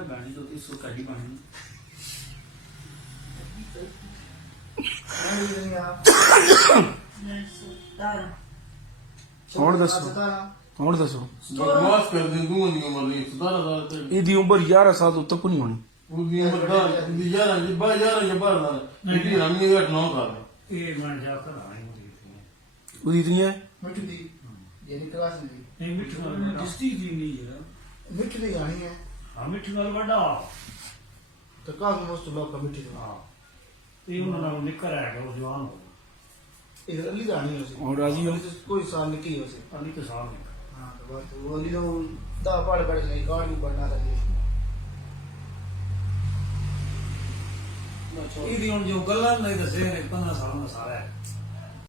गाड़ी तो 300 कड़ी बनी ਹੁਣ ਦੱਸੋ ਬਕਵਾਸ ਕਰ ਦਿੰਦੂ ਨਹੀਂ ਉਮਰ ਨਹੀਂ 17 ਤੇ ਇਹਦੀ ਉਮਰ 11 ਸਾਲ ਤੋਂ ਉੱਤੇ ਨਹੀਂ ਹੋਣੀ ਉਹਦੀ ਉਮਰ ਦਾ ਦੀ ਯਾਰਾਂ ਦੀ ਬਾ ਯਾਰਾਂ ਦੇ ਬਾਹਰ ਦਾ ਇਹਦੀ ਰਾਮੀ ਘਟ ਨਾ ਕਰ ਇਹ ਬਣ ਜਾ ਕਰ ਆਣੀ ਹੁੰਦੀ ਉਹਦੀ ਇਤਨੀ ਹੈ ਮਿੱਠ ਦੀ ਜਿਹੜੀ ਕਲਾਸ ਦੀ ਨਹੀਂ ਮਿੱਠੂ ਵਾਲ ਜਿਸਤੀ ਦੀ ਨਹੀਂ ਹੈ ਮਿੱਠ ਦੀ ਆਣੀ ਹੈ ਹਾਂ ਮਿੱਠੂ ਵਾਲ ਵੱਡਾ ਤਾਂ ਕਾਸ ਮਸਤ ਲੋਕ ਮਿੱਠ ਦੀ ਹਾਂ ਇਹ ਉਹਨਾਂ ਨਾਲ ਨਿਕਰ ਹੈਗਾ ਉਹ ਜਵਾਨ ਹੋ ਇਹ ਅਲੀ ਦਾ ਆਣੀ ਹੈ और राजी हो ਕੋਈ ਸਾਲ ਨਿੱਕੀ ਹੋ ਸੇ ਅਲੀ ਕੇ ਸਾਹਮਣੇ ਹਾਂ ਤਾਂ ਬਸ ਉਹ ਅਲੀ ਨੂੰ ਦਾ ਪੜ ਪੜ ਨਹੀਂ ਕਾਹ ਨਹੀਂ ਪੜਨਾ ਲੱਗੇ ਇਹਦੀ ਹੁਣ ਜੋ ਗੱਲਾਂ ਨਹੀਂ ਦੱਸੇ ਨੇ 15 ਸਾਲ ਦਾ ਸਾਰਾ ਹੈ